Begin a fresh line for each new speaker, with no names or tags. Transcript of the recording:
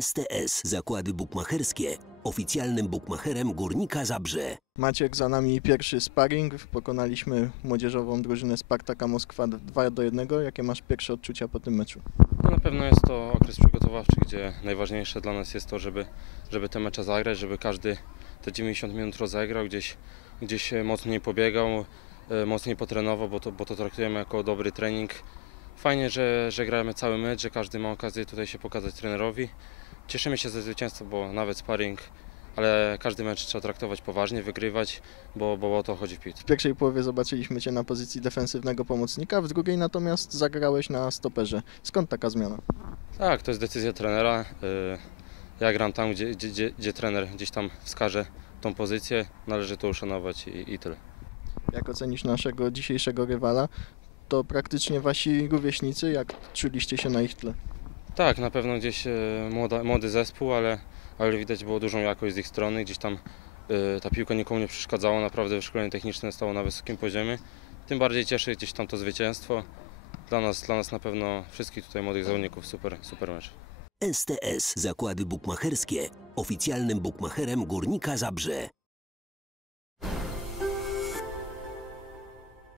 STS Zakłady Bukmacherskie. Oficjalnym bukmacherem Górnika Zabrze.
Maciek, za nami pierwszy sparring. Pokonaliśmy młodzieżową drużynę Spartaka Moskwa 2 do 1. Jakie masz pierwsze odczucia po tym meczu?
No na pewno jest to okres przygotowawczy, gdzie najważniejsze dla nas jest to, żeby, żeby te mecze zagrać, żeby każdy te 90 minut rozegrał, gdzieś, gdzieś e, mocniej pobiegał, e, mocniej potrenował, bo to, bo to traktujemy jako dobry trening. Fajnie, że, że gramy cały mecz, że każdy ma okazję tutaj się pokazać trenerowi. Cieszymy się ze zwycięstwa, bo nawet sparring, ale każdy mecz trzeba traktować poważnie, wygrywać, bo, bo o to chodzi w piłce.
W pierwszej połowie zobaczyliśmy Cię na pozycji defensywnego pomocnika, w drugiej natomiast zagrałeś na stoperze. Skąd taka zmiana?
Tak, to jest decyzja trenera. Y, Ja gram tam, gdzie, gdzie, gdzie, gdzie trener gdzieś tam wskaże tą pozycję. Należy to uszanować i, i tyle.
Jak ocenisz naszego dzisiejszego rywala? To praktycznie wasi rówieśnicy, jak czuliście się na ich tle?
Tak, na pewno gdzieś e, młoda, młody zespół, ale, ale widać było dużą jakość z ich strony. Gdzieś tam e, ta piłka nikomu nie przeszkadzała. Naprawdę szkolenie techniczne stało na wysokim poziomie. Tym bardziej cieszy gdzieś tam to zwycięstwo. Dla nas, dla nas na pewno wszystkich tutaj młodych zawodników super, super mecz.
STS Zakłady Bukmacherskie. Oficjalnym bukmacherem Górnika Zabrze.